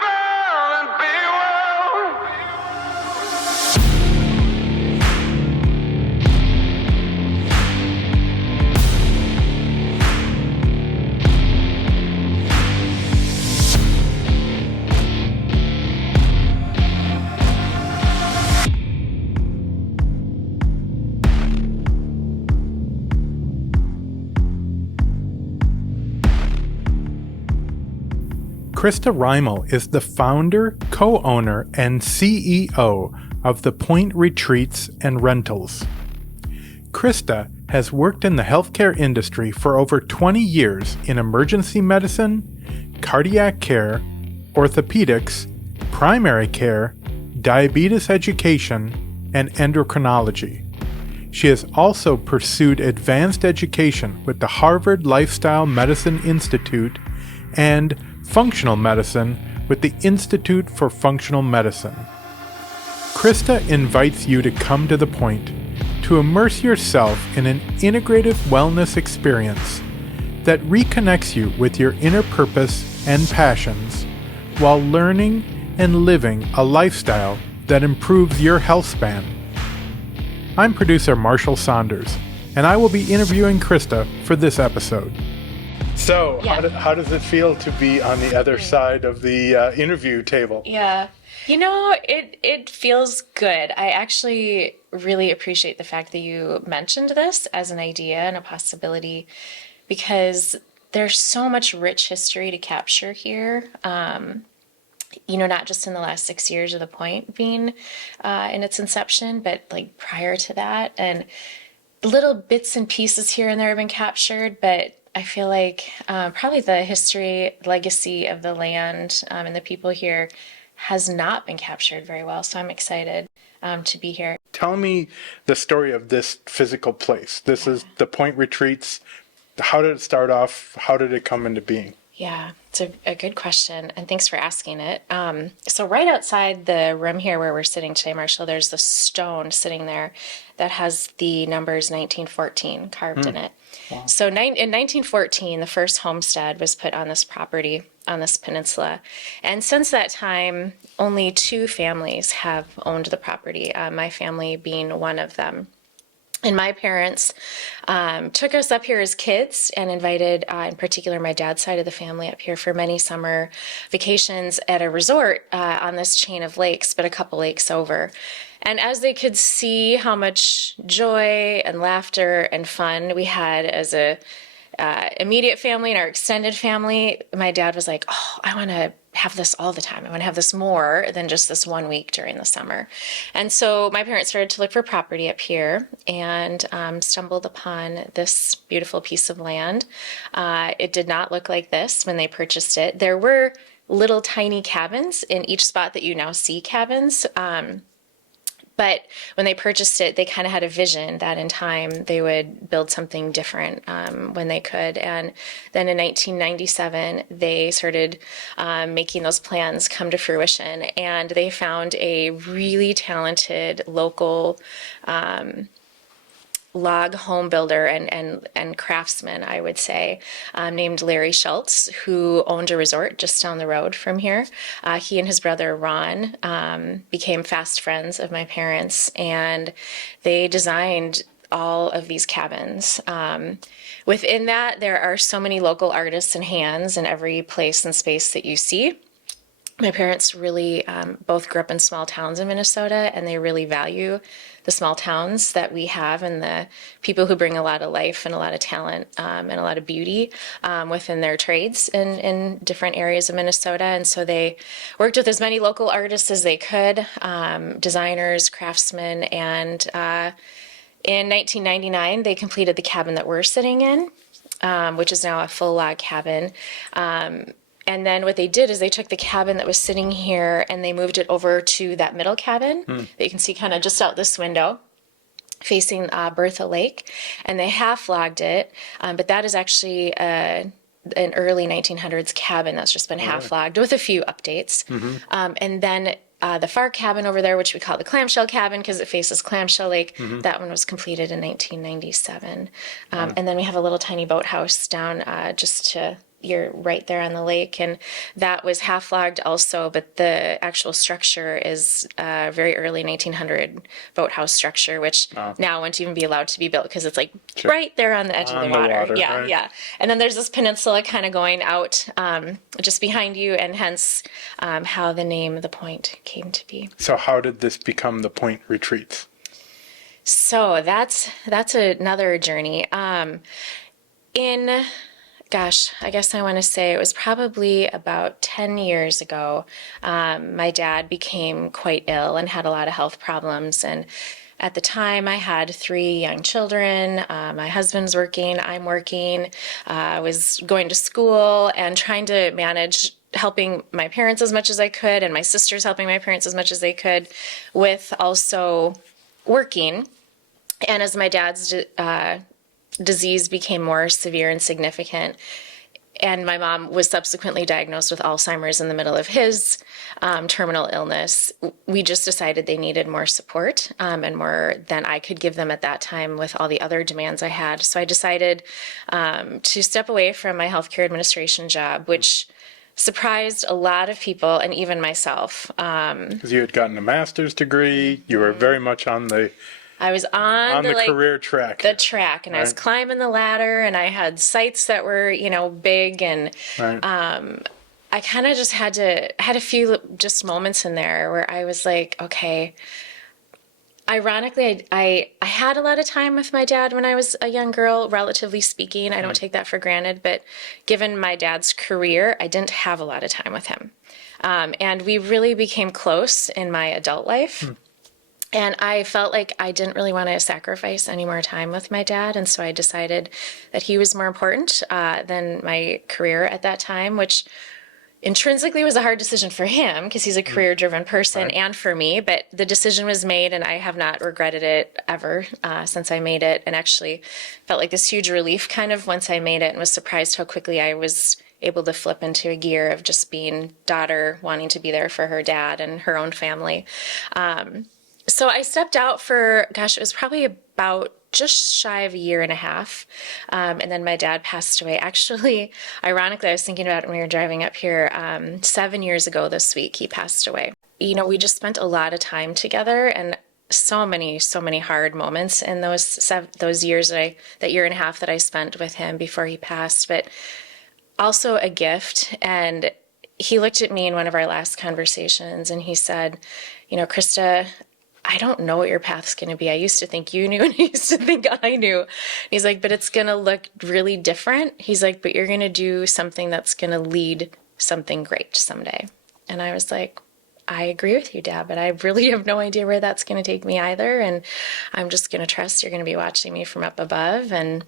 well and be well. Christa Rymal is the founder, co-owner, and CEO of The Point Retreats and Rentals. Christa has worked in the healthcare industry for over 20 years in emergency medicine, cardiac care, orthopedics, primary care, diabetes education, and endocrinology. She has also pursued advanced education with the Harvard Lifestyle Medicine Institute and functional medicine with the Institute for Functional Medicine. Christa invites you to come to The Point to immerse yourself in an integrative wellness experience that reconnects you with your inner purpose and passions while learning and living a lifestyle that improves your health span. I'm producer Marshall Saunders, and I will be interviewing Christa for this episode. So, Yeah. how does it feel to be on the other side of the interview table? Yeah. It feels good. I actually really appreciate the fact that you mentioned this as an idea and a possibility, because there's so much rich history to capture here. Not just in the last 6 years of The Point being in its inception, but like prior to that, and little bits and pieces here and there have been captured, but I feel like probably the history, legacy of the land and the people here has not been captured very well. So I'm excited to be here. Tell me the story of this physical place. This is The Point Retreats. How did it start off? How did it come into being? Yeah, it's a good question, and thanks for asking it. So right outside the room here where we're sitting today, Marshall, there's the stone sitting there that has the numbers 1914 carved in it. Wow. So in 1914, the first homestead was put on this property, on this peninsula. And since that time, only 2 families have owned the property, my family being one of them. And my parents took us up here as kids and invited, in particular, my dad's side of the family up here for many summer vacations at a resort on this chain of lakes, but a couple lakes over. And as they could see how much joy and laughter and fun we had as a immediate family and our extended family, my dad was like, "Oh, I want to have this all the time. I want to have this more than just this 1 week during the summer." And so my parents started to look for property up here and stumbled upon this beautiful piece of land. It did not look like this when they purchased it. There were little tiny cabins in each spot that you now see cabins. But when they purchased it, they kind of had a vision that in time they would build something different when they could. And then in 1997, they started making those plans come to fruition. And they found a really talented local log home builder and craftsman, I would say, named Larry Schultz, who owned a resort just down the road from here. He and his brother Ron became fast friends of my parents, and they designed all of these cabins. Within that, there are so many local artists and hands in every place and space that you see. My parents really both grew up in small towns in Minnesota, and they really value the small towns that we have and the people who bring a lot of life and a lot of talent and a lot of beauty within their trades in different areas of Minnesota. And so they worked with as many local artists as they could, designers, craftsmen, and in 1999, they completed the cabin that we're sitting in, which is now a full log cabin. And then what they did is they took the cabin that was sitting here and they moved it over to that middle cabin that you can see kind of just out this window facing Bertha Lake. And they half logged it, but that is actually an early 1900s cabin that's just been half logged with a few updates. And then the far cabin over there, which we call the clamshell cabin because it faces Clamshell Lake, that one was completed in 1997. And then we have a little tiny boathouse down just to you're right there on the lake, and that was half logged also, but the actual structure is a very early 1900 boathouse structure, which now wouldn't even be allowed to be built because it's like right there on the edge of the water. Yeah, right. yeah. And then there's this peninsula kind of going out just behind you, and hence how the name The Point came to be. So how did this become The Point Retreats? So that's another journey. I guess I want to say it was probably about 10 years ago. My dad became quite ill and had a lot of health problems. And at the time, I had 3 young children. My husband's working, I'm working. I was going to school and trying to manage helping my parents as much as I could, and my sisters helping my parents as much as they could, with also working. And as my dad's disease became more severe and significant, and my mom was subsequently diagnosed with Alzheimer's in the middle of his terminal illness, we just decided they needed more support and more than I could give them at that time with all the other demands I had. So I decided to step away from my healthcare administration job, which surprised a lot of people and even myself. Because you had gotten a master's degree, you were very much on the I was on the career track. The track, and I was climbing the ladder, and I had sites that were, big, and I kind of just had a few just moments in there where I was like, okay. Ironically, I had a lot of time with my dad when I was a young girl, relatively speaking. I don't take that for granted, but given my dad's career, I didn't have a lot of time with him. And we really became close in my adult life. And I felt like I didn't really want to sacrifice any more time with my dad. And so I decided that he was more important than my career at that time, which intrinsically was a hard decision for him because he's a career-driven person, and for me. But the decision was made, and I have not regretted it ever since I made it, and actually felt like this huge relief kind of once I made it, and was surprised how quickly I was able to flip into a gear of just being daughter, wanting to be there for her dad and her own family. So I stepped out for, it was probably about just shy of a year and a half. And then my dad passed away. Actually, ironically, I was thinking about it when we were driving up here, 7 years ago this week, he passed away. We just spent a lot of time together, and so many hard moments in those years, that year and a half that I spent with him before he passed, but also a gift. And he looked at me in one of our last conversations and he said, Christa, I don't know what your path's going to be. I used to think you knew, and I used to think I knew. He's like, but it's going to look really different. He's like, but you're going to do something that's going to lead something great someday. And I was like, I agree with you, Dad, but I really have no idea where that's going to take me either. And I'm just going to trust you're going to be watching me from up above. And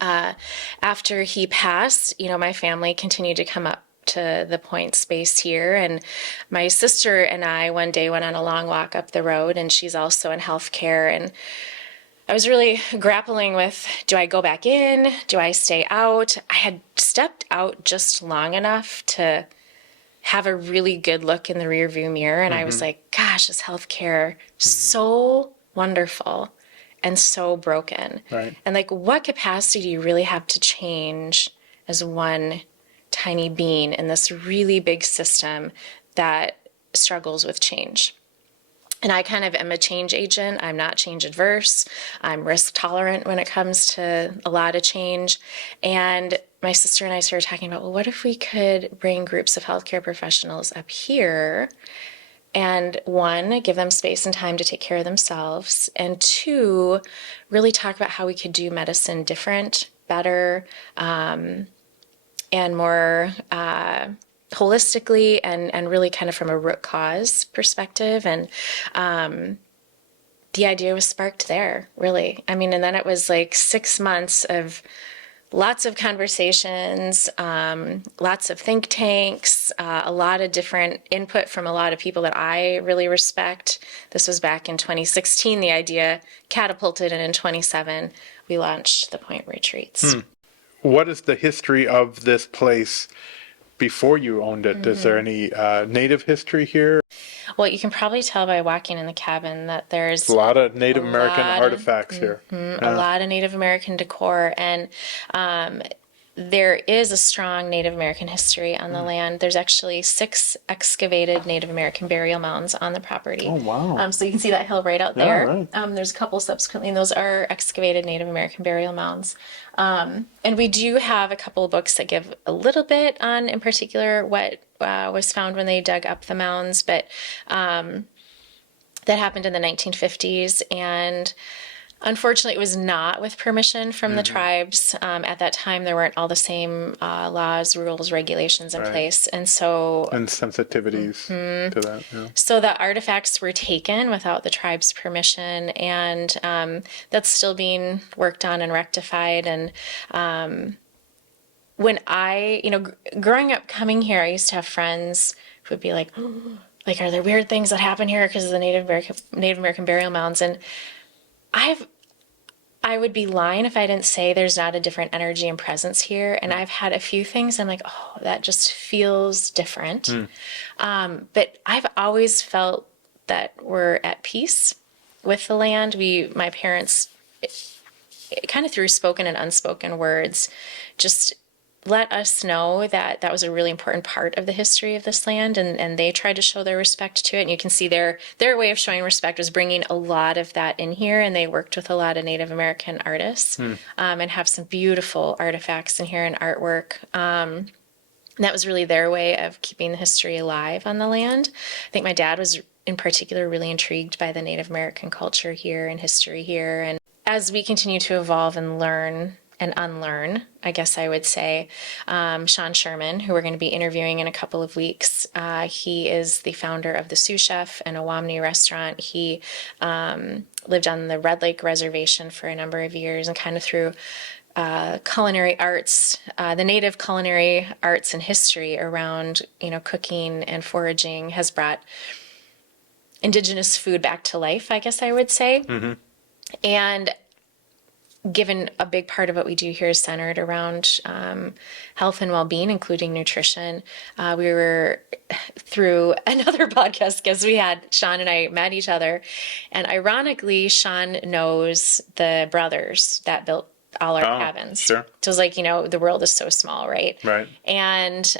after he passed, my family continued to come up to the Point space here, and my sister and I one day went on a long walk up the road, and she's also in healthcare, and I was really grappling with, do I go back in? Do I stay out? I had stepped out just long enough to have a really good look in the rearview mirror, and I was like, gosh, is healthcare so wonderful and so broken? Right. And what capacity do you really have to change as one tiny being in this really big system that struggles with change? And I kind of am a change agent. I'm not change adverse. I'm risk tolerant when it comes to a lot of change. And my sister and I started talking about, well, what if we could bring groups of healthcare professionals up here and, 1, give them space and time to take care of themselves, and 2, really talk about how we could do medicine different, better, and more holistically, and really kind of from a root cause perspective. And the idea was sparked there, really. And then it was 6 months of lots of conversations, lots of think tanks, a lot of different input from a lot of people that I really respect. This was back in 2016. The idea catapulted, and in 27, we launched The Point Retreats. What is the history of this place before you owned it? Is there any native history here? Well, you can probably tell by walking in the cabin that there's a lot of Native American artifacts here. A lot of Native American decor. And there is a strong Native American history on the land. There's actually 6 excavated Native American burial mounds on the property. Oh, wow. So you can see that hill right out Yeah, there. right. There's a couple subsequently, and those are excavated Native American burial mounds. And we do have a couple of books that give a little bit on, in particular, what was found when they dug up the mounds, but that happened in the 1950s, and unfortunately, it was not with permission from the tribes. At that time, there weren't all the same laws, rules, regulations in place. And so... And sensitivities to that, yeah. So the artifacts were taken without the tribe's permission, and that's still being worked on and rectified. And when growing up, coming here, I used to have friends who would be like, like, are there weird things that happen here because of the Native American burial mounds? And I would be lying if I didn't say there's not a different energy and presence here. And I've had a few things I'm like, oh, that just feels different. But I've always felt that we're at peace with the land. My parents, kind of through spoken and unspoken words, just let us know that that was a really important part of the history of this land, and they tried to show their respect to it. And you can see their way of showing respect was bringing a lot of that in here, and they worked with a lot of Native American artists and have some beautiful artifacts in here and artwork. And that was really their way of keeping the history alive on the land. I think my dad was, in particular, really intrigued by the Native American culture here and history here. And as we continue to evolve and learn and unlearn, I guess I would say, Sean Sherman, who we're going to be interviewing in a couple of weeks, he is the founder of the Sioux Chef and a Wamni restaurant. He lived on the Red Lake Reservation for a number of years, and kind of through culinary arts, the native culinary arts and history around, cooking and foraging has brought indigenous food back to life, I guess I would say. And given a big part of what we do here is centered around health and well-being, including nutrition, we were, through another podcast guest we had, Sean and I met each other, and ironically, Sean knows the brothers that built all our cabins. Sure. So it's like, the world is so small, right? Right. And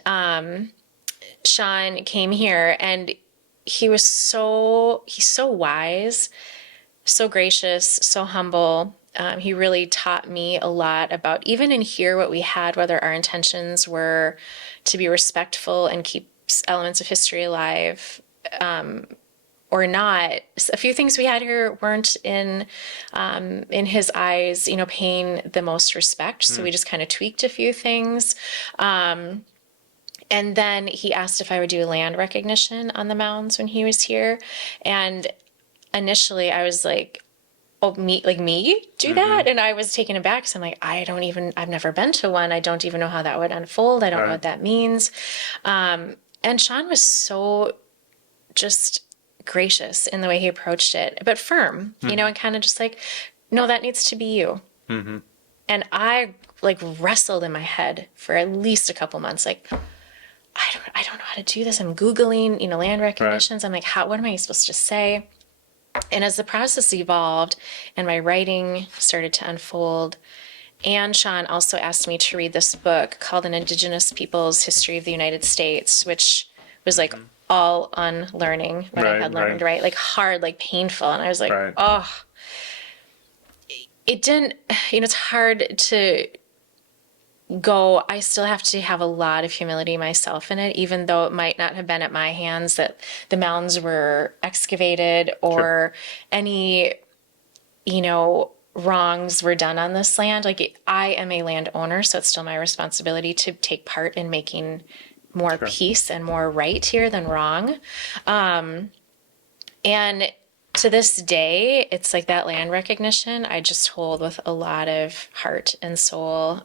Sean came here, and he's so wise, so gracious, so humble. He really taught me a lot about, even in here, what we had, whether our intentions were to be respectful and keep elements of history alive or not. A few things we had here weren't in his eyes, paying the most respect. So we just kind of tweaked a few things. And then he asked if I would do land recognition on the mounds when he was here. And initially I was like, oh, me do that? And I was taken aback. So I'm like, I've never been to one. I don't even know how that would unfold. I don't know what that means. And Sean was so just gracious in the way he approached it, but firm, and kind of just like, no, that needs to be you. And I wrestled in my head for at least a couple months. Like, I don't know how to do this. I'm Googling, land recognitions. I'm like, what am I supposed to say? And as the process evolved and my writing started to unfold, and Sean also asked me to read this book called An Indigenous People's History of the United States, which was all unlearning what I had learned, right? Like hard, like painful. And I was like, oh, it didn't, it's hard to go, I still have to have a lot of humility myself in it, even though it might not have been at my hands that the mounds were excavated or any, wrongs were done on this land. Like, I am a landowner, so it's still my responsibility to take part in making more peace and more right here than wrong. And to this day, it's like that land recognition I just hold with a lot of heart and soul,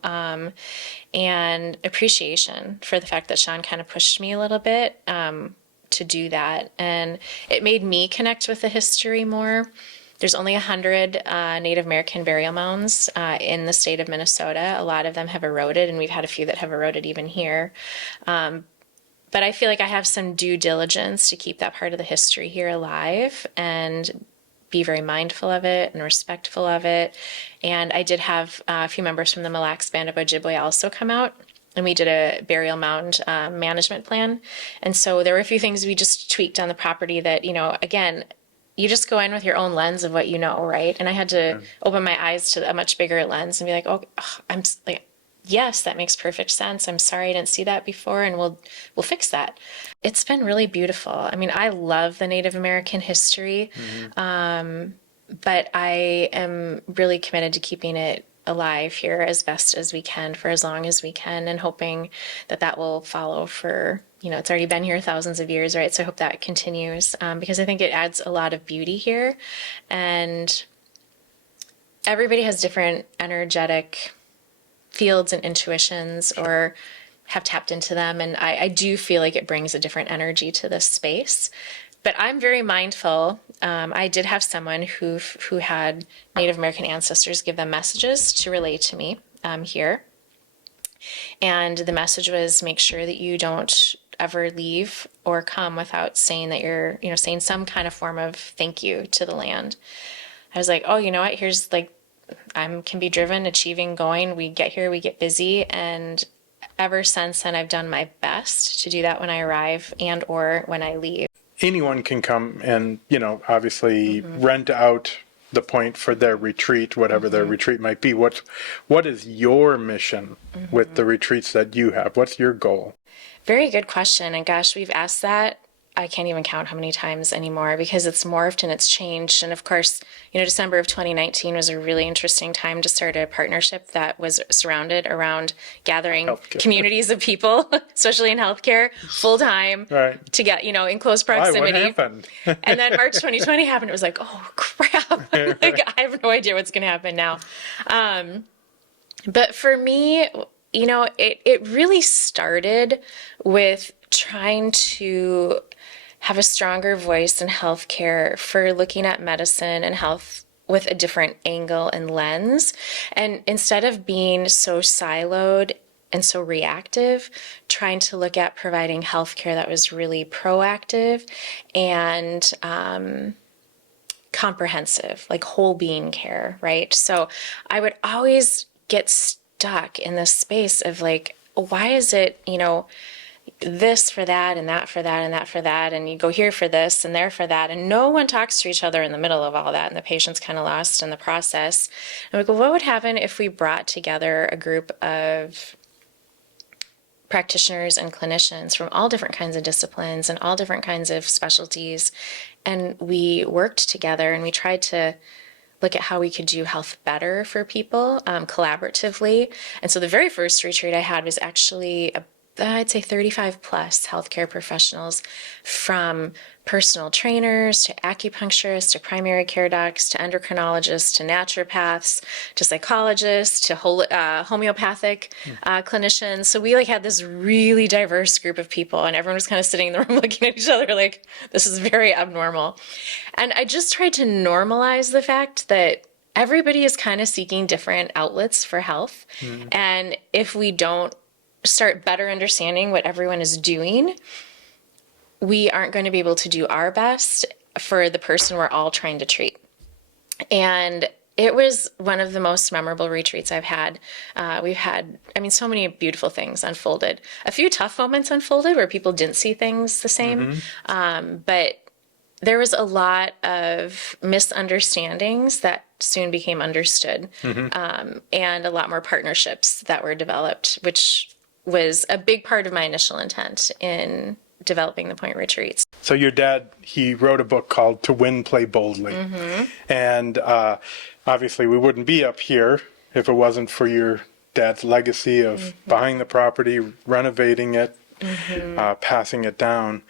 and appreciation for the fact that Sean kind of pushed me a little bit to do that. And it made me connect with the history more. There's only 100 Native American burial mounds in the state of Minnesota. A lot of them have eroded, and we've had a few that have eroded even here. But I feel like I have some due diligence to keep that part of the history here alive and be very mindful of it and respectful of it. And I did have a few members from the Mille Lacs Band of Ojibwe also come out, and we did a burial mound management plan. And so there were a few things we just tweaked on the property that, again, you just go in with your own lens of what you know, right? And I had to open my eyes to a much bigger lens and be like, I'm like, yes, that makes perfect sense. I'm sorry I didn't see that before, and we'll fix that. It's been really beautiful. I mean, I love the Native American history, but I am really committed to keeping it alive here as best as we can for as long as we can, and hoping that will follow for, it's already been here thousands of years, right? So I hope that continues, because I think it adds a lot of beauty here, and everybody has different energetic fields and intuitions, or have tapped into them. And I do feel like it brings a different energy to this space. But I'm very mindful. I did have someone who had Native American ancestors give them messages to relay to me here. And the message was, make sure that you don't ever leave or come without saying that you're, saying some kind of form of thank you to the land. I was like, oh, you know what? Here's like, can be driven, achieving, going. We get here, we get busy. And ever since then, I've done my best to do that when I arrive and or when I leave. Anyone can come and, obviously rent out the point for their retreat, whatever their retreat might be. What is your mission with the retreats that you have? What's your goal? Very good question. And gosh, we've asked that. I can't even count how many times anymore, because it's morphed and it's changed. And of course, December of 2019 was a really interesting time to start a partnership that was surrounded around gathering Healthcare. Communities of people, especially in healthcare, full time, Right. to get, in close proximity. Why, what happened? And then March 2020 happened. It was like, oh crap. Like, I have no idea what's going to happen now. But for me, it really started with trying to have a stronger voice in healthcare for looking at medicine and health with a different angle and lens. And instead of being so siloed and so reactive, trying to look at providing healthcare that was really proactive and comprehensive, like whole being care, right? So I would always get stuck in this space of like, why is it, this for that and that for that and that for that, and you go here for this and there for that, and no one talks to each other in the middle of all that, and the patient's kind of lost in the process. And we go, what would happen if we brought together a group of practitioners and clinicians from all different kinds of disciplines and all different kinds of specialties, and we worked together and we tried to look at how we could do health better for people collaboratively. And so the very first retreat I had was actually I'd say 35 plus healthcare professionals, from personal trainers to acupuncturists to primary care docs to endocrinologists to naturopaths to psychologists to homeopathic clinicians. So we had this really diverse group of people, and everyone was kind of sitting in the room looking at each other like, this is very abnormal. And I just tried to normalize the fact that everybody is kind of seeking different outlets for health. And if we don't start better understanding what everyone is doing, we aren't going to be able to do our best for the person we're all trying to treat. And it was one of the most memorable retreats I've had. We've had, so many beautiful things unfolded. A few tough moments unfolded where people didn't see things the same. But there was a lot of misunderstandings that soon became understood, and a lot more partnerships that were developed, which was a big part of my initial intent in developing the Point Retreats. So your dad, he wrote a book called To Win, Play Boldly. And obviously we wouldn't be up here if it wasn't for your dad's legacy of buying the property, renovating it, passing it down.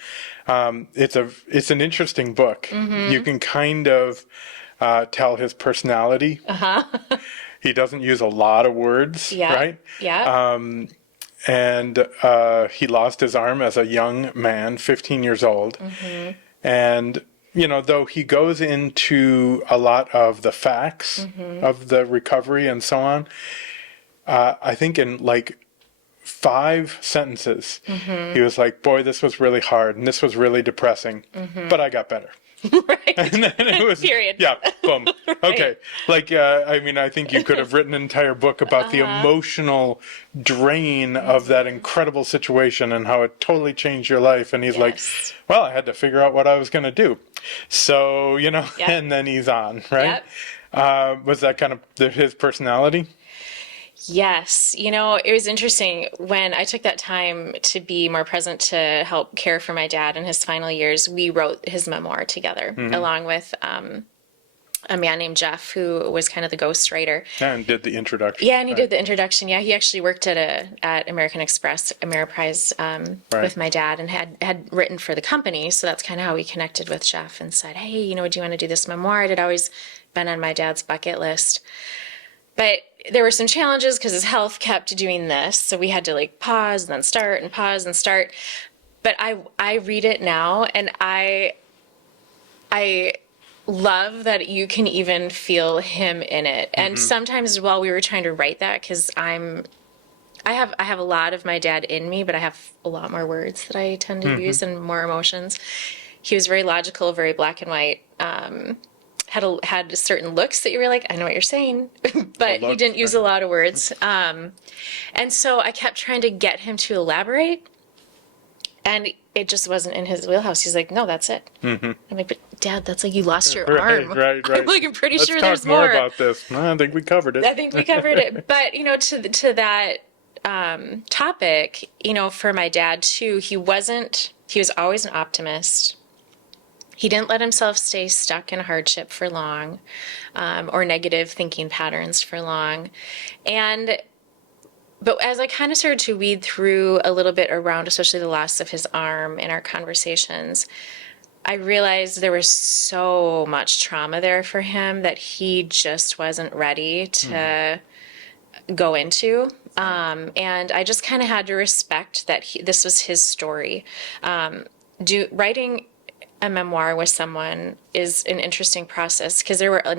It's an interesting book. You can kind of tell his personality. He doesn't use a lot of words, right? And he lost his arm as a young man, 15 years old. And, though he goes into a lot of the facts of the recovery and so on, I think in 5 sentences, he was like, boy, this was really hard and this was really depressing, but I got better. Right. And then it was, Period. yeah, boom. Right. Okay. Like, I mean, I think you could have written an entire book about the emotional drain of that incredible situation and how it totally changed your life. And he's like, Yes. well, I had to figure out what I was going to do. So, you know, Yep. and then he's on, right? Yep. Was that kind of his personality? Yes. You know, it was interesting when I took that time to be more present to help care for my dad in his final years. We wrote his memoir together along with a man named Jeff, who was kind of the ghostwriter. And did the introduction. Yeah, and he did the introduction. Yeah, he actually worked at American Express, Ameriprise, with my dad, and had written for the company. So that's kind of how we connected with Jeff and said, hey, you know, do you want to do this memoir? It had always been on my dad's bucket list. But there were some challenges because his health kept doing this. So we had to like pause and then start and pause and start. But I read it now, and I love that you can even feel him in it. And sometimes while we were trying to write that, because I have a lot of my dad in me, but I have a lot more words that I tend to use and more emotions. He was very logical, very black and white. Had certain looks that you were like, I know what you're saying, but he didn't use a lot of words. And so I kept trying to get him to elaborate, and it just wasn't in his wheelhouse. He's like, no, that's it. I'm like, but Dad, that's like you lost your arm. Right. I'm like, I'm pretty sure Let's there's talk more more about this. I think we covered it. I think we covered it. But, you know, to that topic, you know, for my dad too, he was always an optimist. He didn't let himself stay stuck in hardship for long, or negative thinking patterns for long. But as I kind of started to weed through a little bit around, especially the loss of his arm in our conversations, I realized there was so much trauma there for him that he just wasn't ready to go into. And I just kind of had to respect that this was his story. Writing a memoir with someone is an interesting process because there were at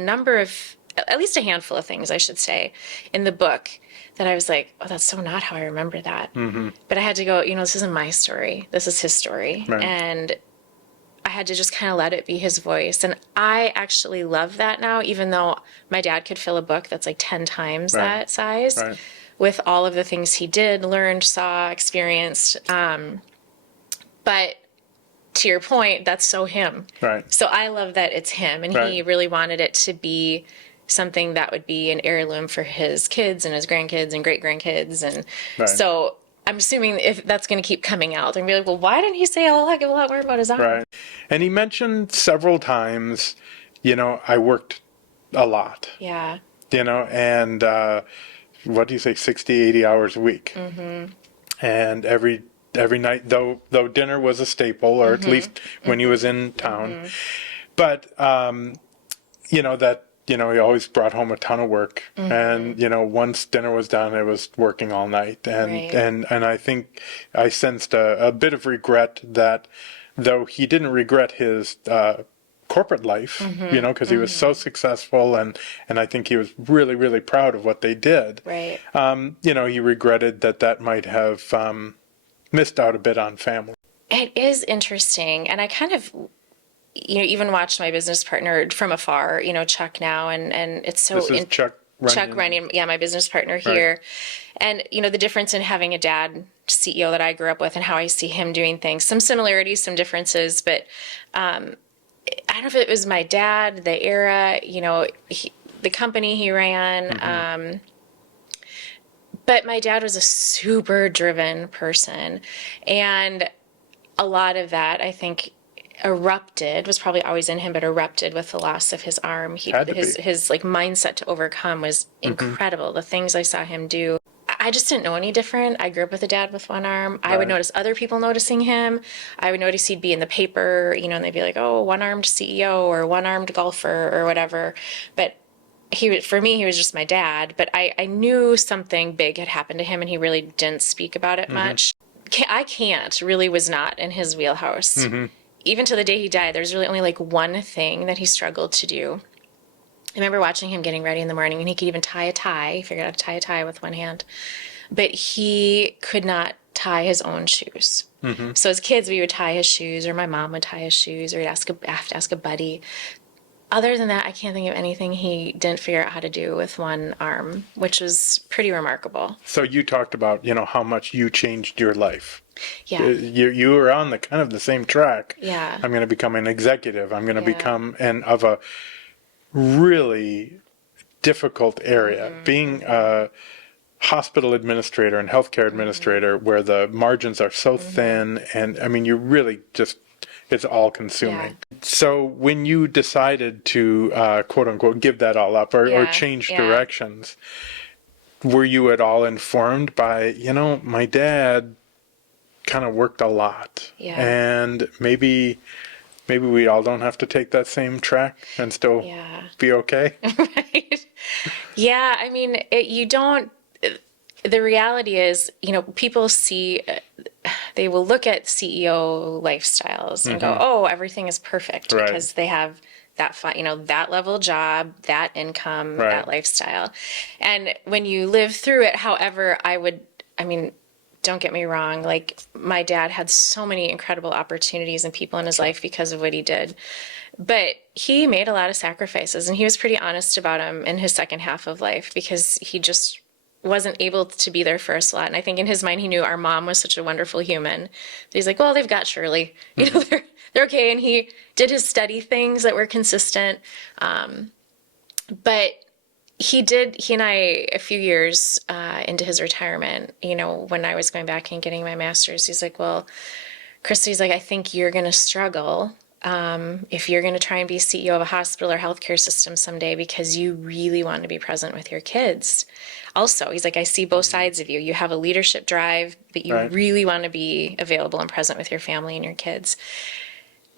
least a handful of things, I should say, in the book that I was like, oh, that's so not how I remember that. But I had to go, you know, this isn't my story. This is his story. Right. And I had to just kind of let it be his voice. And I actually love that now, even though my dad could fill a book that's like 10 times that size with all of the things he did, learned, saw, experienced. But to your point, that's so him. Right. So I love that it's him. And he really wanted it to be something that would be an heirloom for his kids and his grandkids and great-grandkids. And so I'm assuming if that's going to keep coming out, they're going to be like, well, why didn't he say a lot more about his arm? Right. And he mentioned several times, you know, I worked a lot. Yeah. You know, and what do you say, 60, 80 hours a week. And every night, though dinner was a staple, or at least when he was in town. But, you know, that, you know, he always brought home a ton of work. And, you know, once dinner was done, it was working all night. And I think I sensed a bit of regret that, though he didn't regret his corporate life, you know, because he was so successful, and I think he was really, really proud of what they did. Right. You know, he regretted that might have missed out a bit on family. It is interesting. And I kind of, you know, even watched my business partner from afar, you know, Chuck now, and it's so... This is Chuck Runyon, yeah, my business partner here. And, you know, the difference in having a dad CEO that I grew up with and how I see him doing things, some similarities, some differences, but I don't know if it was my dad, the era, you know, the company he ran, but my dad was a super driven person. And a lot of that, I think, was probably always in him, but erupted with the loss of his arm. His like mindset to overcome was incredible. The things I saw him do, I just didn't know any different. I grew up with a dad with one arm. I would notice other people noticing him. I would notice he'd be in the paper, you know, and they'd be like, oh, one-armed CEO or one-armed golfer or whatever. But for me, he was just my dad. But I knew something big had happened to him, and he really didn't speak about it much. Really was not in his wheelhouse. Even to the day he died, there's really only like one thing that he struggled to do. I remember watching him getting ready in the morning, and he could even tie a tie. He figured out how to tie a tie with one hand. But he could not tie his own shoes. So as kids, we would tie his shoes, or my mom would tie his shoes, or have to ask a buddy. Other than that, I can't think of anything he didn't figure out how to do with one arm, which was pretty remarkable. So you talked about, how much you changed your life. Yeah. You were on the kind of the same track. Yeah. I'm going to become an executive. I'm going to become of a really difficult area. Being a hospital administrator and healthcare administrator, where the margins are so thin, and I mean, you really just, it's all consuming. Yeah. So when you decided to, quote unquote, give that all up or change directions, were you at all informed by, my dad kind of worked a lot, and maybe we all don't have to take that same track and still be okay? Right. Yeah, I mean, you don't, the reality is, people see, they will look at CEO lifestyles and go, oh, everything is perfect because they have that that level job, that income, that lifestyle. And when you live through it, however, don't get me wrong, like my dad had so many incredible opportunities and people in his life because of what he did. But he made a lot of sacrifices, and he was pretty honest about them in his second half of life because he just wasn't able to be there for us a lot. And I think in his mind, he knew our mom was such a wonderful human. That he's like, well, they've got Shirley. They're okay. And he did his study things that were consistent. But he and I, a few years into his retirement, when I was going back and getting my master's, he's like, well, Christa, he's like, I think you're going to struggle if you're going to try and be CEO of a hospital or healthcare system someday, because you really want to be present with your kids. Also, he's like, I see both sides of you. You have a leadership drive, but you really want to be available and present with your family and your kids.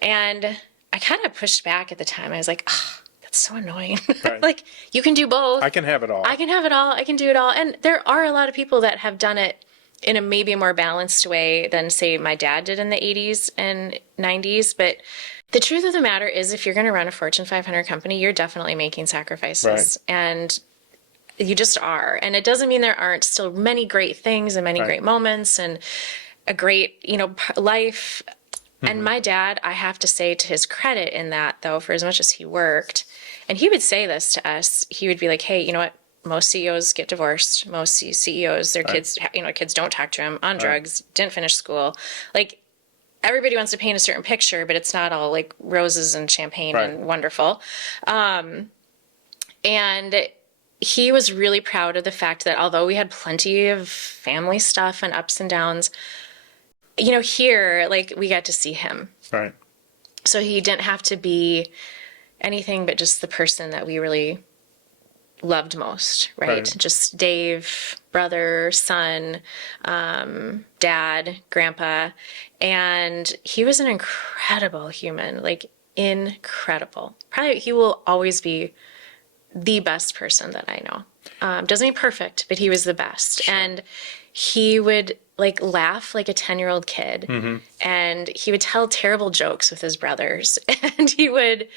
And I kind of pushed back at the time. I was like, oh, that's so annoying. Like, you can do both. I can have it all. I can have it all. I can do it all. And there are a lot of people that have done it in a maybe a more balanced way than, say, my dad did in the 80s and 90s. But the truth of the matter is, if you're going to run a Fortune 500 company, you're definitely making sacrifices. And you just are. And it doesn't mean there aren't still many great things and many great moments and a great, life. And my dad, I have to say, to his credit in that, though, for as much as he worked, and he would say this to us, he would be like, hey, you know what? Most CEOs get divorced. Most CEOs, their kids, kids don't talk to them, on drugs, didn't finish school. Like, everybody wants to paint a certain picture, but it's not all like roses and champagne and wonderful. And he was really proud of the fact that although we had plenty of family stuff and ups and downs, here, like, we got to see him. Right. So he didn't have to be anything but just the person that we really loved most, right? Just Dave, brother, son, dad, grandpa. And he was an incredible human, like, incredible. Probably he will always be the best person that I know. Doesn't mean perfect, but he was the best. Sure. And he would laugh like a 10-year-old kid, and he would tell terrible jokes with his brothers, and he would,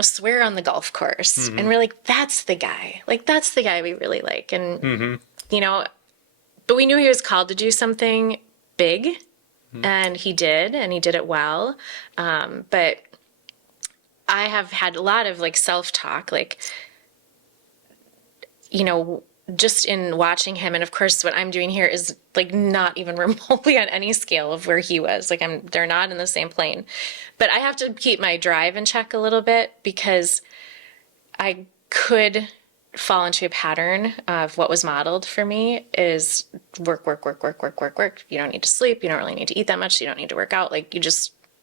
swear on the golf course. And we're like, that's the guy. Like, that's the guy we really like. And, but we knew he was called to do something big, and he did it well. But I have had a lot of self-talk, just in watching him. And of course, what I'm doing here is not even remotely on any scale of where he was. They're not in the same plane. But I have to keep my drive in check a little bit, because I could fall into a pattern of what was modeled for me is work. You don't need to sleep. You don't really need to eat that much. You don't need to work out.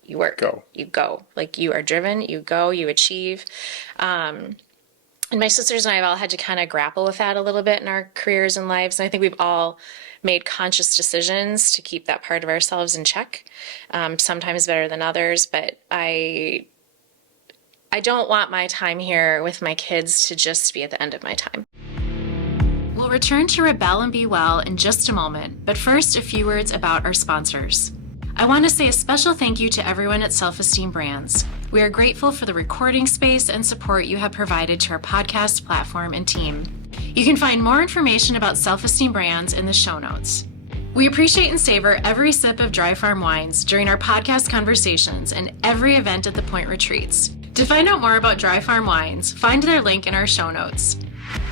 You work. You go. You are driven. You go. You achieve. And my sisters and I have all had to kind of grapple with that a little bit in our careers and lives. And I think we've all made conscious decisions to keep that part of ourselves in check, sometimes better than others. But I don't want my time here with my kids to just be at the end of my time. We'll return to Rebel and Be Well in just a moment, but first, a few words about our sponsors. I want to say a special thank you to everyone at Self-Esteem Brands. We are grateful for the recording space and support you have provided to our podcast platform and team. You can find more information about Self-Esteem Brands in the show notes. We appreciate and savor every sip of Dry Farm wines during our podcast conversations and every event at the Point Retreats. To find out more about Dry Farm wines, find their link in our show notes.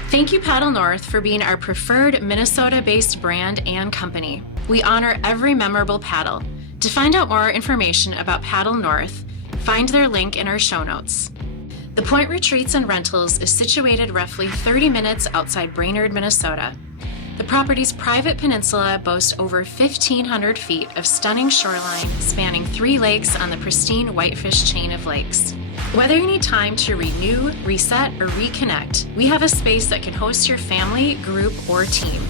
Thank you, Paddle North, for being our preferred Minnesota-based brand and company. We honor every memorable paddle. To find out more information about Paddle North, find their link in our show notes. The Point Retreats and Rentals is situated roughly 30 minutes outside Brainerd, Minnesota. The property's private peninsula boasts over 1,500 feet of stunning shoreline spanning 3 lakes on the pristine Whitefish chain of lakes. Whether you need time to renew, reset, or reconnect, we have a space that can host your family, group, or team.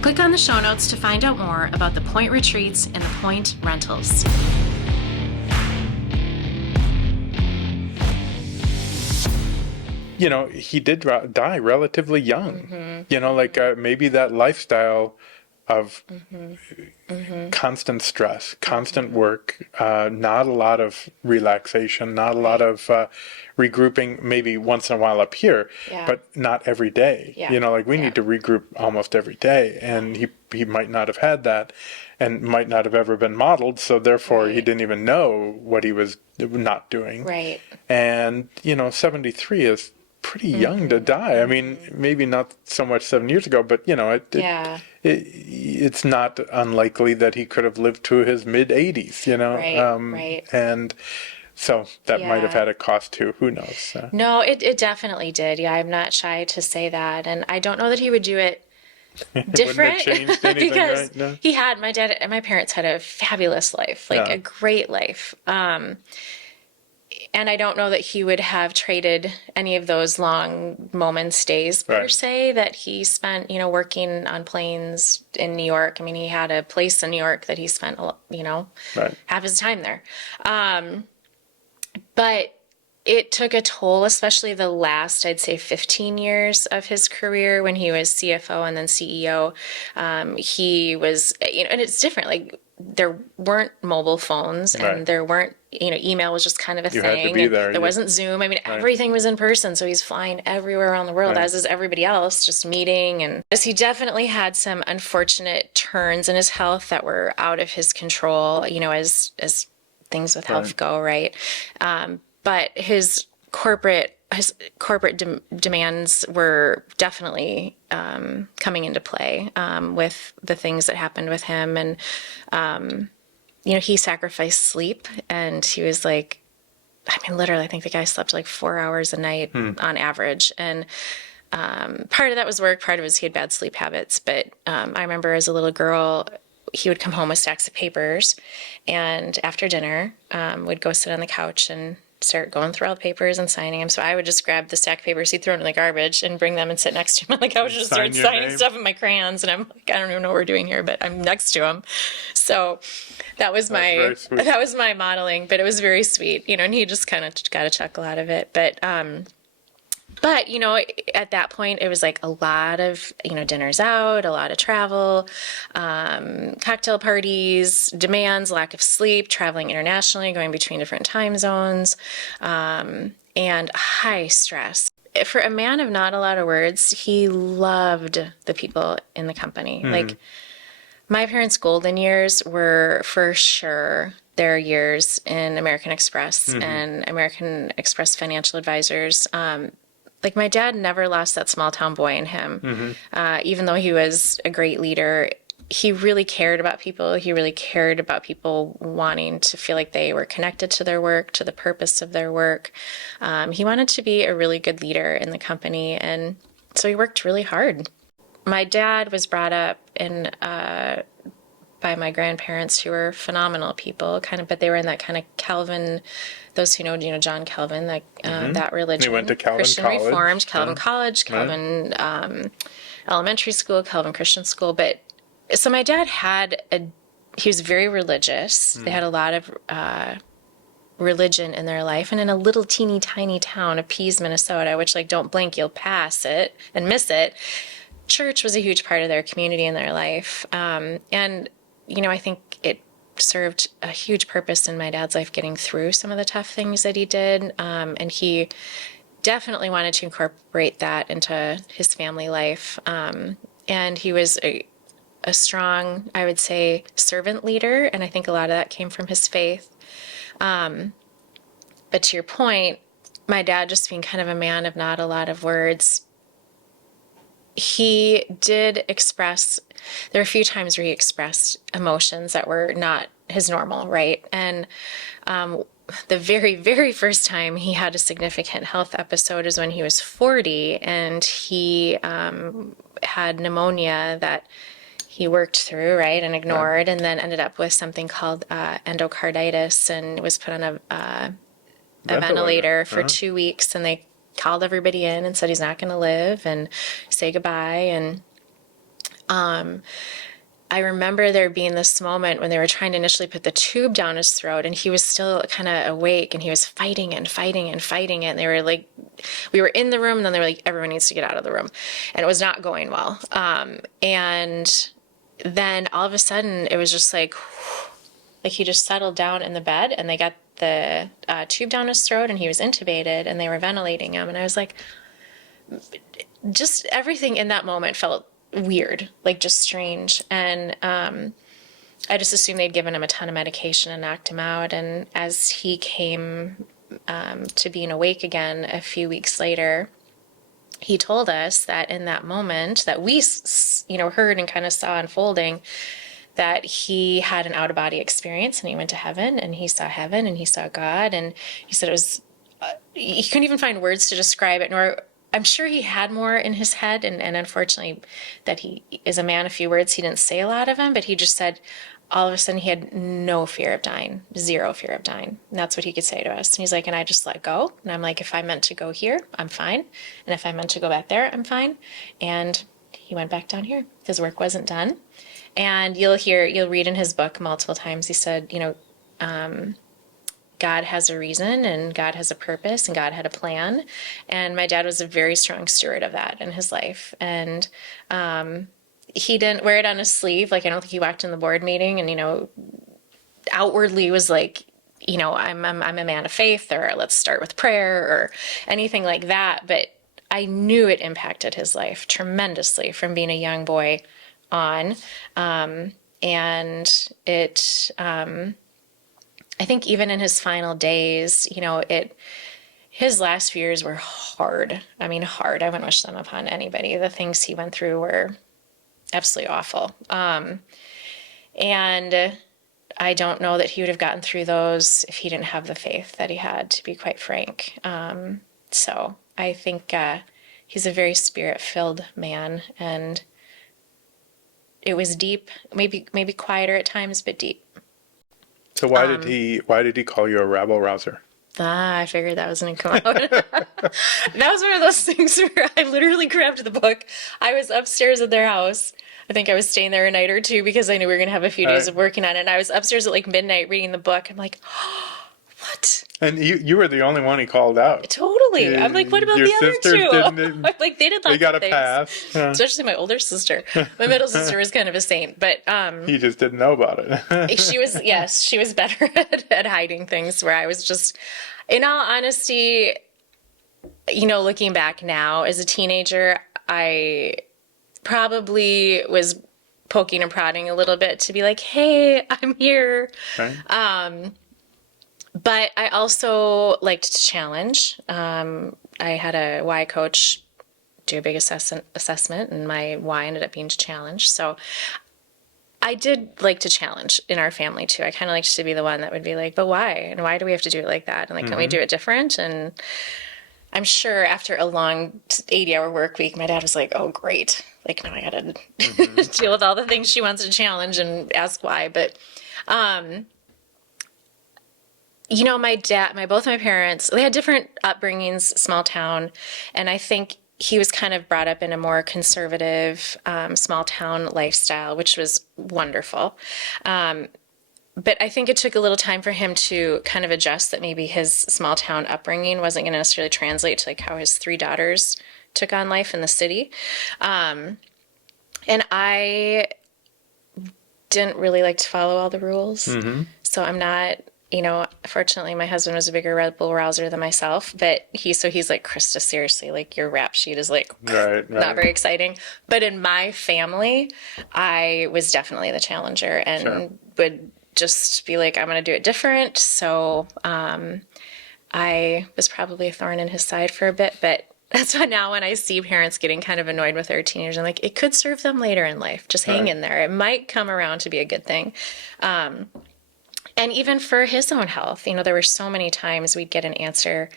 Click on the show notes to find out more about the Point Retreats and the Point Rentals. You know, he did die relatively young. You know, like maybe that lifestyle of constant stress, constant work, not a lot of relaxation, not a lot of regrouping, maybe once in a while up here, but not every day. You know, like we need to regroup almost every day, and he might not have had that and might not have ever been modeled, so therefore he didn't even know what he was not doing. Right. And, you know, 73 is pretty young to die. I mean, maybe not so much 7 years ago, but, you know, it's not unlikely that he could have lived to his mid-80s, you know? Right. And so that might have had a cost too. Who knows? No, it definitely did. Yeah, I'm not shy to say that. And I don't know that he would do it different because he had, my dad and my parents had a fabulous life, like a great life. And I don't know that he would have traded any of those long moments, days per se, that he spent, you know, working on planes in New York. I mean, he had a place in New York that he spent, you know, half his time there. But it took a toll, especially the last, I'd say, 15 years of his career when he was CFO and then CEO. He was, you know, and it's different. Like, there weren't mobile phones and there weren't, you know, email was just kind of a thing. Had to be there. There wasn't Zoom. I mean, everything was in person. So he's flying everywhere around the world, as is everybody else, just meeting. And he definitely had some unfortunate turns in his health that were out of his control, you know, as things with health go, right? But his corporate demands were definitely coming into play with the things that happened with him. And, you know, he sacrificed sleep, and he was like, I mean, literally, I think the guy slept like 4 hours a night on average. And part of that was work, part of it was he had bad sleep habits. But I remember as a little girl, he would come home with stacks of papers, and after dinner, would go sit on the couch and start going through all the papers and signing them. So I would just grab the stack of papers he'd thrown in the garbage and bring them and sit next to him on the couch and just start signing stuff with my crayons. And I'm like, I don't even know what we're doing here, but I'm next to him. So that was my modeling, but it was very sweet, you know, and he just kind of got a chuckle out of it. But, you know, at that point, it was like a lot of, you know, dinners out, a lot of travel, cocktail parties, demands, lack of sleep, traveling internationally, going between different time zones, and high stress. For a man of not a lot of words, he loved the people in the company. Like, my parents' golden years were for sure their years in American Express and American Express Financial Advisors. Like, my dad never lost that small town boy in him. Even though he was a great leader, he really cared about people. He really cared about people wanting to feel like they were connected to their work, to the purpose of their work. He wanted to be a really good leader in the company, and so he worked really hard. My dad was brought up in by my grandparents, who were phenomenal people, but they were in that kind of Calvin. Those who know, John Calvin, that religion. He went to Calvin Christian College. Reformed, Calvin College, Calvin Elementary School, Calvin Christian School. But so my dad he was very religious. They had a lot of religion in their life. And in a little teeny tiny town of Pease, Minnesota, which, don't blink, you'll pass it and miss it. Church was a huge part of their community and their life. And, I think it served a huge purpose in my dad's life, getting through some of the tough things that he did. And he definitely wanted to incorporate that into his family life. And he was a a strong, I would say, servant leader. And I think a lot of that came from his faith. But to your point, my dad just being kind of a man of not a lot of words, he did express, there were a few times where he expressed emotions that were not his normal, right? And the very, very first time he had a significant health episode is when he was 40, and he had pneumonia that he worked through, right, and ignored, and then ended up with something called endocarditis, and was put on a ventilator for 2 weeks, and they called everybody in and said he's not going to live and say goodbye. And I remember there being this moment when they were trying to initially put the tube down his throat, and he was still kind of awake, and he was fighting and fighting and fighting it. And they were like, we were in the room, and then they were like, everyone needs to get out of the room. And it was not going well. And then all of a sudden it was just like he just settled down in the bed, and they got the tube down his throat, and he was intubated, and they were ventilating him. And I was like, just everything in that moment felt weird, like just strange. And I just assumed they'd given him a ton of medication and knocked him out. And as he came to being awake again a few weeks later, he told us that in that moment that we, heard and kind of saw unfolding, that he had an out-of-body experience, and he went to heaven, and he saw heaven, and he saw God. And he said it was, he couldn't even find words to describe it, nor, I'm sure he had more in his head, and unfortunately that he is a man of few words, he didn't say a lot of them, but he just said all of a sudden he had no fear of dying, zero fear of dying. And that's what he could say to us. And he's like, and I just let go. And I'm like, if I meant to go here, I'm fine. And if I meant to go back there, I'm fine. And he went back down here. His work wasn't done. And you'll read in his book multiple times, he said, God has a reason, and God has a purpose, and God had a plan. And my dad was a very strong steward of that in his life. And he didn't wear it on his sleeve. Like, I don't think he walked in the board meeting and, outwardly was like, I'm a man of faith, or let's start with prayer, or anything like that. But I knew it impacted his life tremendously from being a young boy on. And it, I think even in his final days, his last few years were hard. I mean, hard. I wouldn't wish them upon anybody. The things he went through were absolutely awful. And I don't know that he would have gotten through those if he didn't have the faith that he had, to be quite frank. So I think he's a very spirit-filled man, and it was deep, maybe quieter at times, but deep. So why did he call you a rabble rouser? I figured that was going to come out. That was one of those things where I literally grabbed the book. I was upstairs at their house. I think I was staying there a night or two because I knew we were going to have a few days of working on it. And I was upstairs at like midnight reading the book. I'm like, oh, what? And you were the only one he called out. Totally. I'm like, what about the other two? Like, they did lots they got of a things. pass. Yeah. Especially my older sister. My middle sister was kind of a saint, but he just didn't know about it. she was better at hiding things, where I was just, in all honesty, looking back now as a teenager, I probably was poking and prodding a little bit to be like, hey, I'm here. Right. But I also liked to challenge. I had a Y coach do a big assessment, and my Y ended up being to challenge. So I did like to challenge in our family too. I kind of liked to be the one that would be like, but why? And why do we have to do it like that? And like, can we do it different? And I'm sure after a long 80-hour work week, my dad was like, oh, great. Like, now I got to deal with all the things she wants to challenge and ask why. But, both my parents, they had different upbringings, small town. And I think he was kind of brought up in a more conservative, small town lifestyle, which was wonderful. But I think it took a little time for him to kind of adjust that maybe his small town upbringing wasn't going to necessarily translate to like how his 3 daughters took on life in the city. And I didn't really like to follow all the rules. Mm-hmm. So I'm not fortunately my husband was a bigger Red Bull rouser than myself, but he's like, Christa, seriously, like your rap sheet is like Right. not very exciting. But in my family, I was definitely the challenger and would just be like, I'm going to do it different. So I was probably a thorn in his side for a bit, but that's why now when I see parents getting kind of annoyed with their teenagers, I'm like, it could serve them later in life. Just hang in there. It might come around to be a good thing. And even for his own health, there were so many times we'd get an answer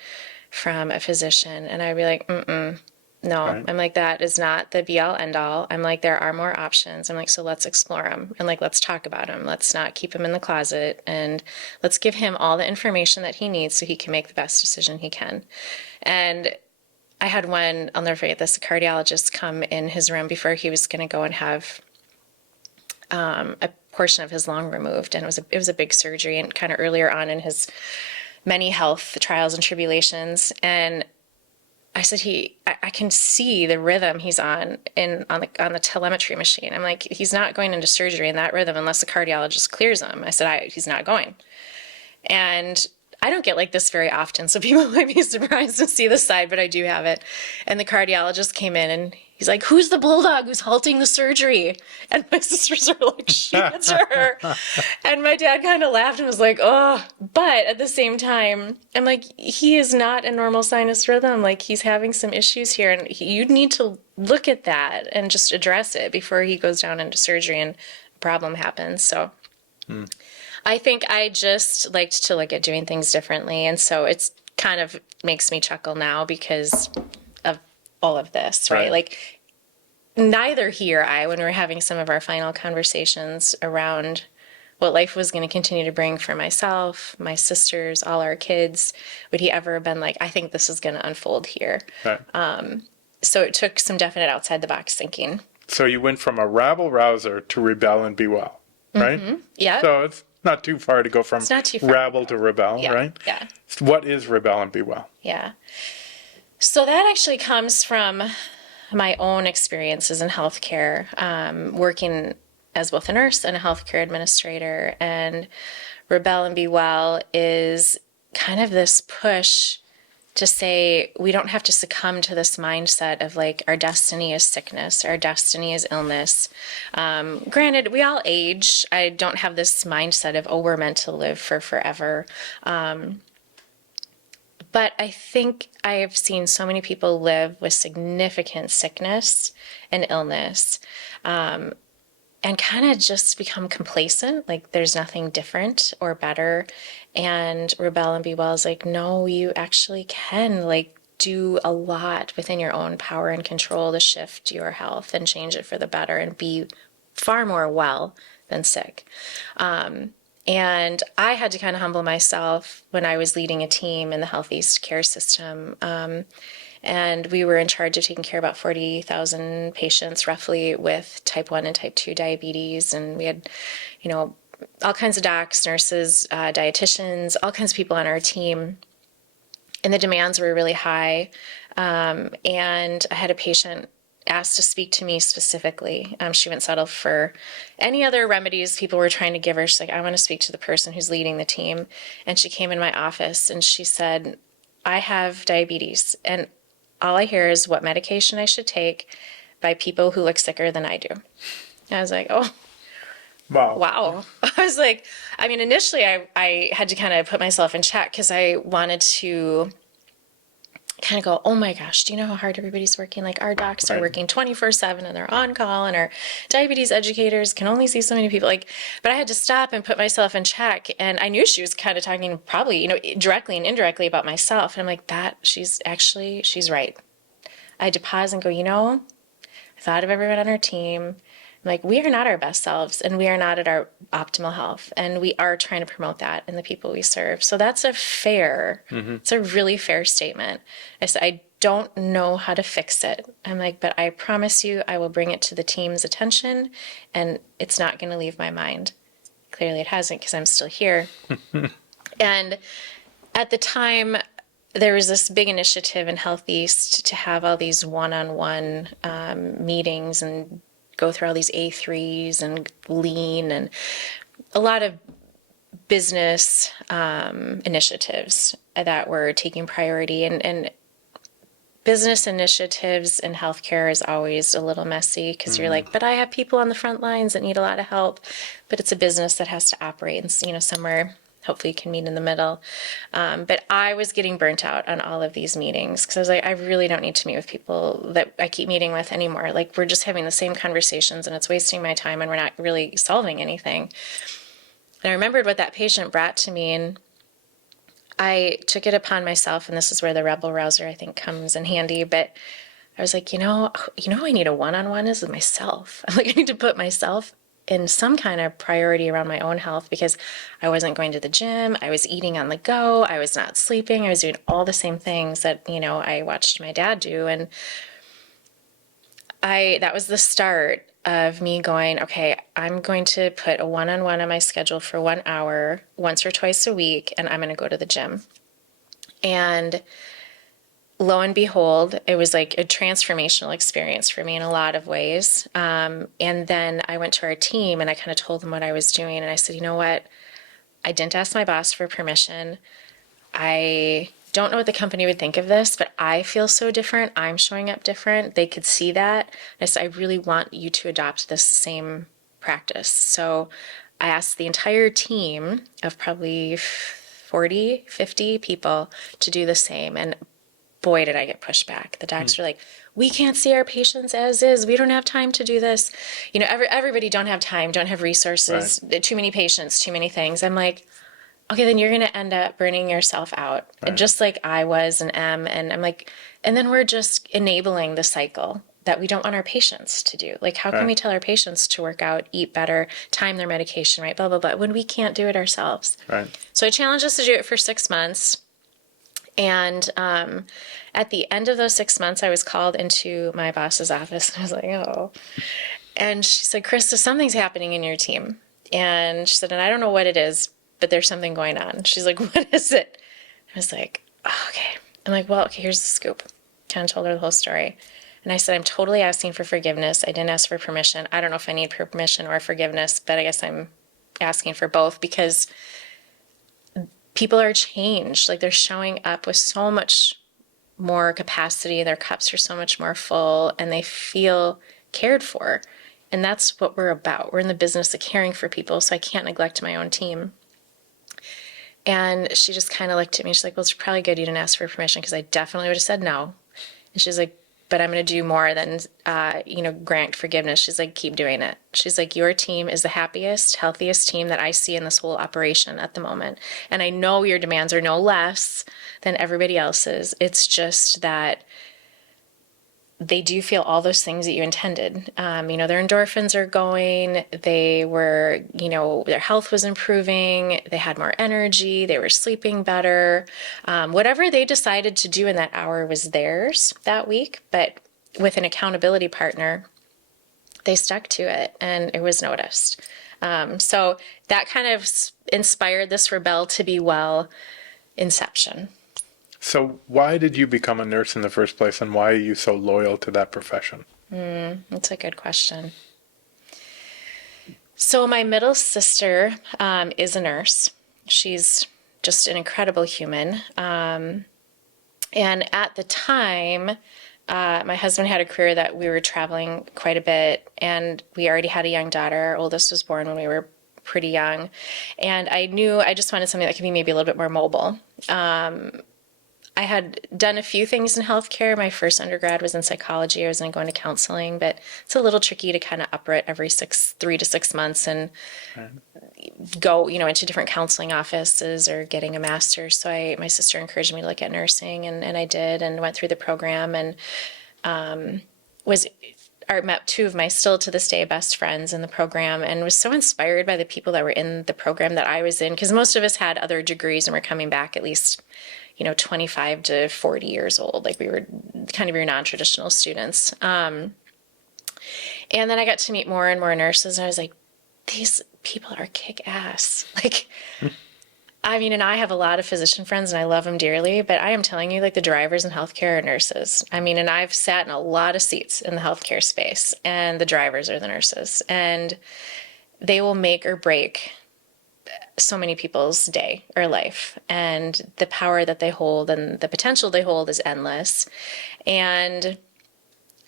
from a physician and I'd be like, no. Right. I'm like, that is not the be all end all. I'm like, there are more options. I'm like, so let's explore them and like, let's talk about them. Let's not keep him in the closet and let's give him all the information that he needs so he can make the best decision he can. And I had one, I'll never forget this, a cardiologist come in his room before he was going to go and have a portion of his lung removed, and it was a big surgery, and kind of earlier on in his many health trials and tribulations. And I said, I can see the rhythm he's on the telemetry machine. I'm like, he's not going into surgery in that rhythm unless the cardiologist clears him. I said, he's not going. And I don't get like this very often, so people might be surprised to see this side, but I do have it. And the cardiologist came in and he's like, who's the bulldog who's halting the surgery? And my sisters are like, it's her. And my dad kind of laughed and was like, oh, but at the same time, I'm like, he is not a normal sinus rhythm. Like he's having some issues here and you need to look at that and just address it before he goes down into surgery and a problem happens. So I think I just liked to look at doing things differently. And so it's kind of makes me chuckle now because of all of this, right? Like neither he or I, when we were having some of our final conversations around what life was going to continue to bring for myself, my sisters, all our kids, would he ever have been like, I think this is going to unfold here. Right. So it took some definite outside the box thinking. So you went from a rabble rouser to rebel and be well, right? Mm-hmm. Yeah. So it's not too far to go from rabble to rebel, right? Yeah. What is rebel and be well? Yeah. So that actually comes from my own experiences in healthcare, working as both a nurse and a healthcare administrator. And rebel and be well is kind of this push to say we don't have to succumb to this mindset of like our destiny is sickness, our destiny is illness. Granted, we all age. I don't have this mindset of, oh, we're meant to live for forever. But I think I have seen so many people live with significant sickness and illness and kind of just become complacent, like there's nothing different or better. And rebel and be well is like, no, you actually can like do a lot within your own power and control to shift your health and change it for the better and be far more well than sick. And I had to kind of humble myself when I was leading a team in the Health East care system. And we were in charge of taking care of about 40,000 patients roughly with type 1 and type 2 diabetes. And we had, all kinds of docs, nurses, dietitians, all kinds of people on our team. And the demands were really high. And I had a patient asked to speak to me specifically. She wouldn't settle for any other remedies people were trying to give her. She's like, I want to speak to the person who's leading the team. And she came in my office and she said, I have diabetes and all I hear is what medication I should take by people who look sicker than I do. And I was like, oh, wow. I was like, initially I had to kind of put myself in check because I wanted to kind of go, oh my gosh, do you know how hard everybody's working? Like our docs are working 24/7 and they're on call and our diabetes educators can only see so many people. But I had to stop and put myself in check. And I knew she was kind of talking probably, directly and indirectly about myself. And I'm like, she's right. I had to pause and go, I thought of everyone on our team. I'm like, we are not our best selves and we are not at our optimal health. And we are trying to promote that in the people we serve. So that's it's a really fair statement. I said, I don't know how to fix it. I'm like, but I promise you, I will bring it to the team's attention and it's not going to leave my mind. Clearly it hasn't because I'm still here. And at the time, there was this big initiative in Health East to have all these one-on-one meetings and go through all these A3s and lean and a lot of business initiatives that were taking priority. And business initiatives in healthcare is always a little messy because you're like, but I have people on the front lines that need a lot of help. But it's a business that has to operate, and somewhere hopefully you can meet in the middle. But I was getting burnt out on all of these meetings because I was like, I really don't need to meet with people that I keep meeting with anymore. Like, we're just having the same conversations and it's wasting my time and we're not really solving anything. And I remembered what that patient brought to me, and I took it upon myself, and this is where the rebel rouser, I think, comes in handy. But I was like, I need a one-on-one is with myself. I'm like, I need to put myself in some kind of priority around my own health because I wasn't going to the gym. I was eating on the go. I was not sleeping. I was doing all the same things that, I watched my dad do. And that was the start of me going, okay, I'm going to put a one-on-one on my schedule for 1 hour, once or twice a week, and I'm going to go to the gym. And lo and behold, it was like a transformational experience for me in a lot of ways. And then I went to our team and I kind of told them what I was doing. And I said, you know what? I didn't ask my boss for permission. I don't know what the company would think of this, but I feel so different. I'm showing up different. They could see that. And I said, I really want you to adopt this same practice. So I asked the entire team of probably 40, 50 people to do the same. And boy, did I get pushed back. The docs were like, we can't see our patients as is. We don't have time to do this. Everybody don't have time, don't have resources, too many patients, too many things. I'm like, okay, then you're going to end up burning yourself out, just like I was and am. And I'm like, and then we're just enabling the cycle that we don't want our patients to do. Like, how can we tell our patients to work out, eat better, time their medication, right, blah, blah, blah, when we can't do it ourselves? Right. So I challenged us to do it for 6 months. And at the end of those 6 months, I was called into my boss's office. And I was like, oh. And she said, Christa, something's happening in your team. And she said, and I don't know what it is, but there's something going on. She's like, what is it? I was like, oh, okay. I'm like, well, okay, here's the scoop. Kind of told her the whole story. And I said, I'm totally asking for forgiveness. I didn't ask for permission. I don't know if I need permission or forgiveness, but I guess I'm asking for both because people are changed. Like, they're showing up with so much more capacity. Their cups are so much more full and they feel cared for. And that's what we're about. We're in the business of caring for people, so I can't neglect my own team. And she just kind of looked at me. She's like, well, it's probably good you didn't ask for permission because I definitely would have said no. And she's like, but I'm going to do more than, grant forgiveness. She's like, keep doing it. She's like, your team is the happiest, healthiest team that I see in this whole operation at the moment. And I know your demands are no less than everybody else's. It's just that they do feel all those things that you intended. Their endorphins are going, they were, their health was improving, they had more energy, they were sleeping better. Whatever they decided to do in that hour was theirs that week, but with an accountability partner, they stuck to it and it was noticed. So that kind of inspired this Rebel to Be Well inception. So why did you become a nurse in the first place, and why are you so loyal to that profession? That's a good question. So my middle sister is a nurse. She's just an incredible human. And at the time, my husband had a career that we were traveling quite a bit, and we already had a young daughter. Our oldest was born when we were pretty young. And I knew I just wanted something that could be maybe a little bit more mobile. I had done a few things in healthcare. My first undergrad was in psychology. I was going to go into counseling, but it's a little tricky to kind of uproot every 3 to 6 months and go, into different counseling offices or getting a master's. So my sister encouraged me to look at nursing, and I did, and went through the program, and met two of my still to this day best friends in the program, and was so inspired by the people that were in the program that I was in, because most of us had other degrees and were coming back at least 25 to 40 years old. Like, we were kind of your non-traditional students. And then I got to meet more and more nurses, and I was like, these people are kick-ass. Like, and I have a lot of physician friends, and I love them dearly, but I am telling you, like, the drivers in healthcare are nurses. And I've sat in a lot of seats in the healthcare space, and the drivers are the nurses. And they will make or break so many people's day or life, and the power that they hold and the potential they hold is endless. And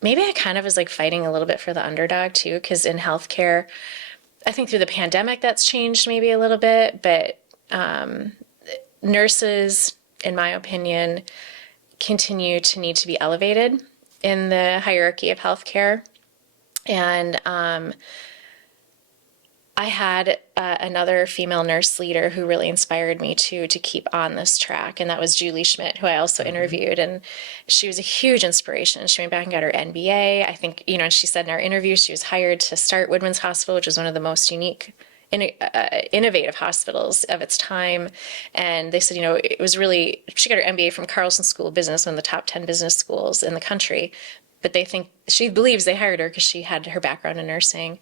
maybe I kind of was like fighting a little bit for the underdog too, because in healthcare, I think through the pandemic that's changed maybe a little bit, but nurses, in my opinion, continue to need to be elevated in the hierarchy of healthcare. And I had another female nurse leader who really inspired me to keep on this track, and that was Julie Schmidt, who I also interviewed, and she was a huge inspiration. She went back and got her MBA. I think, and she said in our interview she was hired to start Woodman's Hospital, which was one of the most unique, innovative hospitals of its time. And they said, it was really, she got her MBA from Carlson School of Business, one of the top 10 business schools in the country. But she believes they hired her because she had her background in nursing.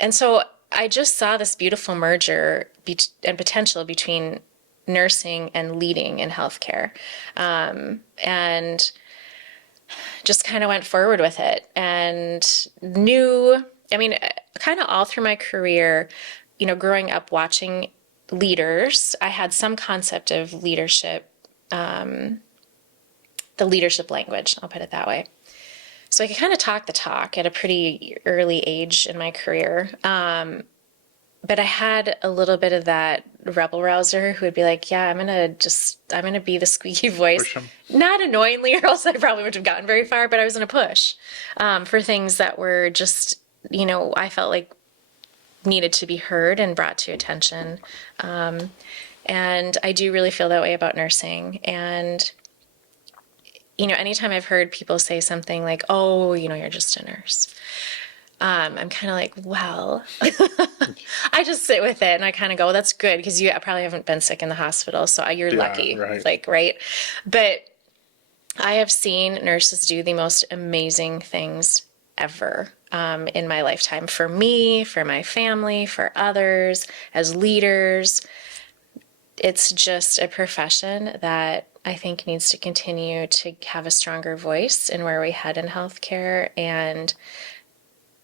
And so I just saw this beautiful merger and potential between nursing and leading in healthcare, and just kind of went forward with it, and kind of all through my career, growing up watching leaders, I had some concept of leadership, the leadership language, I'll put it that way. So I could kind of talk the talk at a pretty early age in my career. But I had a little bit of that rebel rouser who would be like, yeah, I'm going to be the squeaky voice. Not annoyingly, or else I probably wouldn't have gotten very far, but I was going to push for things that were just, I felt like needed to be heard and brought to attention. And I do really feel that way about nursing. And anytime I've heard people say something like, oh, you're just a nurse, I'm kind of like, well, I just sit with it and I kind of go, well, that's good because you probably haven't been sick in the hospital, so you're lucky. Right. Right. But I have seen nurses do the most amazing things ever in my lifetime, for me, for my family, for others, as leaders. It's just a profession that I think needs to continue to have a stronger voice in where we head in healthcare. And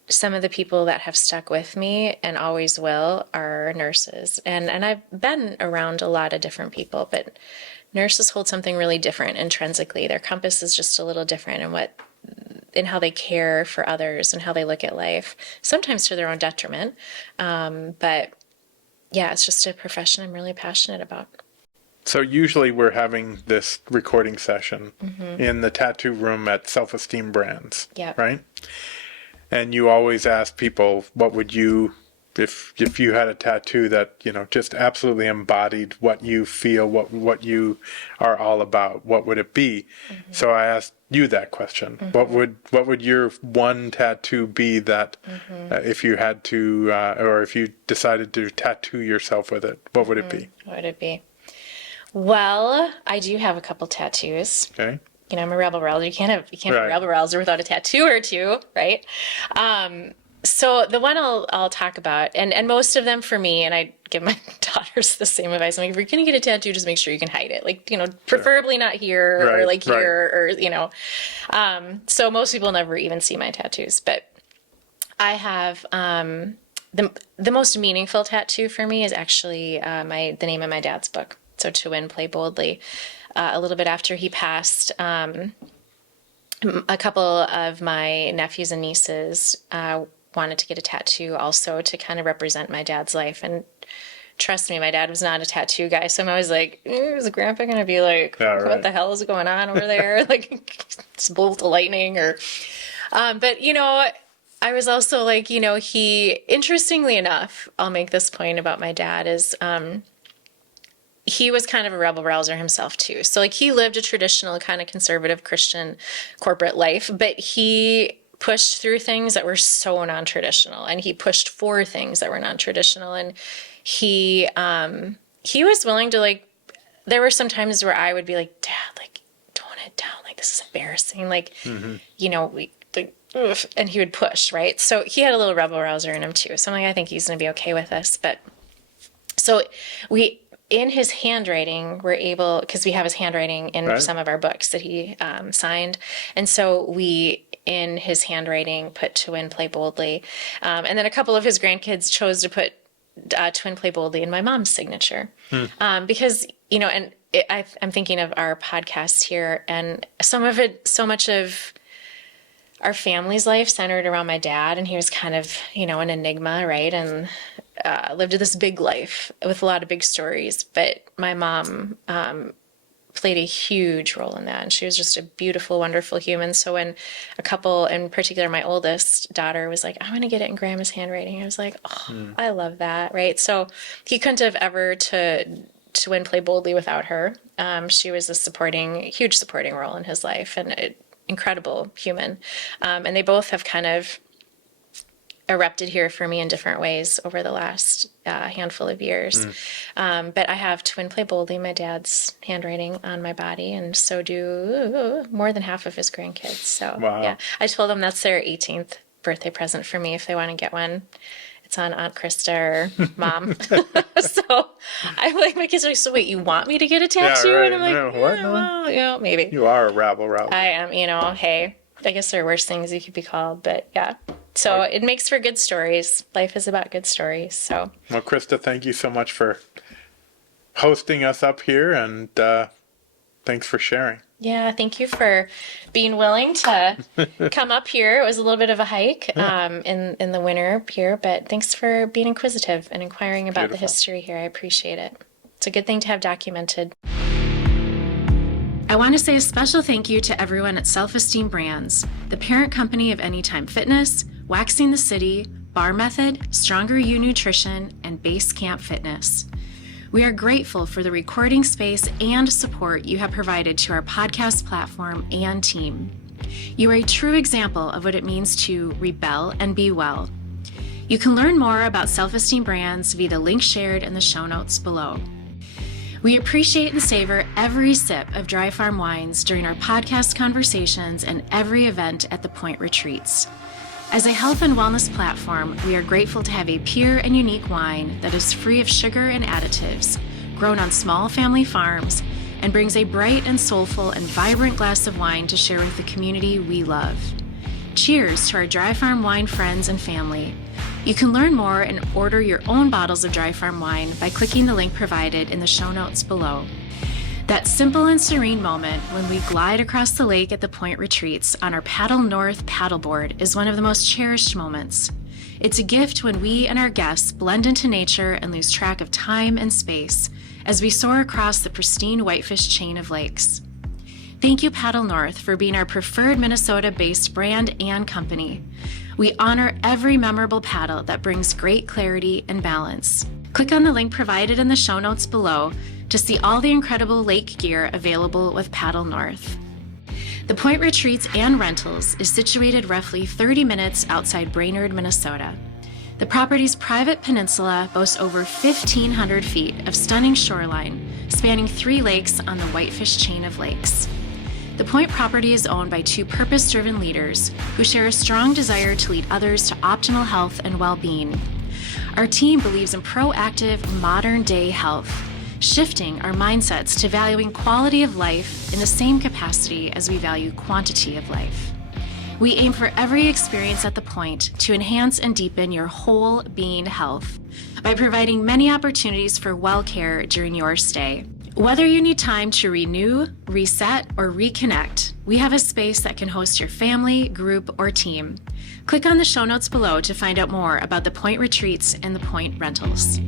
some of the people that have stuck with me and always will are nurses. And I've been around a lot of different people, but nurses hold something really different intrinsically. Their compass is just a little different in how they care for others and how they look at life, sometimes to their own detriment. But yeah, it's just a profession I'm really passionate about. So usually we're having this recording session in the tattoo room at Self-Esteem Brands, right? And you always ask people, what would you, if you had a tattoo that, just absolutely embodied what you feel, what you are all about, what would it be? So I asked you that question. What would your one tattoo be that if you had to, or if you decided to tattoo yourself with it, what would it be? What would it be? Well, I do have a couple tattoos. Okay. I'm a rebel rouser. You can't be a rebel rouser without a tattoo or two, right? So the one I'll talk about, and most of them for me, and I give my daughters the same advice. I'm like, if you're going to get a tattoo, just make sure you can hide it. Like, preferably not here or like here or, so most people never even see my tattoos. But I have the most meaningful tattoo for me is actually the name of my dad's book. So To Win, Play Boldly. A little bit after he passed, a couple of my nephews and nieces wanted to get a tattoo also to kind of represent my dad's life. And trust me, my dad was not a tattoo guy. So I'm always like, is the grandpa going to be like, what the hell is going on over there? Like, it's a bolt of lightning or... but, I was also like, he, interestingly enough, I'll make this point about my dad is... he was kind of a rebel rouser himself too. So like he lived a traditional kind of conservative Christian corporate life, but he pushed through things that were so non-traditional, and he pushed for things that were non-traditional. And he was willing to there were some times where I would be like, Dad, tone it down. Like, this is embarrassing. Like, and he would push, right? So he had a little rebel rouser in him too. So I'm like, I think he's going to be okay with this. But so in his handwriting, we're able, because we have his handwriting in some of our books that he signed. And so we, in his handwriting, put To Win, Play Boldly. And then a couple of his grandkids chose to put Twin Play Boldly in my mom's signature. Because, and I'm thinking of our podcast here, and so much of our family's life centered around my dad, and he was kind of, an enigma, right? And lived this big life with a lot of big stories. But my mom played a huge role in that, and she was just a beautiful, wonderful human. So when a couple, in particular my oldest daughter, was like, I want to get it in Grandma's handwriting, I was like, I love that, right? So he couldn't have ever to Twin Play Boldly without her. She was a huge supporting role in his life, and incredible human. And they both have kind of erupted here for me in different ways over the last handful of years. But I have Twin Play Boldly, my dad's handwriting, on my body, and so do more than half of his grandkids. So yeah, I told them that's their 18th birthday present for me if they want to get one. It's on Aunt Christa or Mom. So I'm like, my kids are like, so wait, you want me to get a tattoo? Yeah, right. And I'm like, No, what? well, maybe. You are a rabble. I am, hey, I guess there are worse things you could be called, but yeah. So it makes for good stories. Life is about good stories. So. Well, Christa, thank you so much for hosting us up here, and thanks for sharing. Yeah, thank you for being willing to come up here. It was a little bit of a hike in the winter here, but thanks for being inquisitive and inquiring about the history here. I appreciate it. It's a good thing to have documented. I want to say a special thank you to everyone at Self-Esteem Brands, the parent company of Anytime Fitness, Waxing the City, Bar Method, Stronger You Nutrition, and Base Camp Fitness. We are grateful for the recording space and support you have provided to our podcast platform and team. You are a true example of what it means to rebel and be well. You can learn more about Self-Esteem Brands via the link shared in the show notes below. We appreciate and savor every sip of Dry Farm wines during our podcast conversations and every event at The Point retreats. As a health and wellness platform, we are grateful to have a pure and unique wine that is free of sugar and additives, grown on small family farms, and brings a bright and soulful and vibrant glass of wine to share with the community we love. Cheers to our Dry Farm wine friends and family. You can learn more and order your own bottles of Dry Farm wine by clicking the link provided in the show notes below. That simple and serene moment when we glide across the lake at the Point retreats on our Paddle North paddleboard is one of the most cherished moments. It's a gift when we and our guests blend into nature and lose track of time and space as we soar across the pristine Whitefish chain of lakes. Thank you, Paddle North, for being our preferred Minnesota-based brand and company. We honor every memorable paddle that brings great clarity and balance. Click on the link provided in the show notes below to see all the incredible lake gear available with Paddle North. The Point Retreats and Rentals is situated roughly 30 minutes outside Brainerd, Minnesota. The property's private peninsula boasts over 1,500 feet of stunning shoreline, spanning 3 lakes on the Whitefish chain of lakes. The Point property is owned by 2 purpose-driven leaders who share a strong desire to lead others to optimal health and well-being. Our team believes in proactive, modern-day health, shifting our mindsets to valuing quality of life in the same capacity as we value quantity of life. We aim for every experience at the Point to enhance and deepen your whole being health by providing many opportunities for well care during your stay. Whether you need time to renew, reset, or reconnect, we have a space that can host your family, group, or team. Click on the show notes below to find out more about the Point Retreats and the Point Rentals.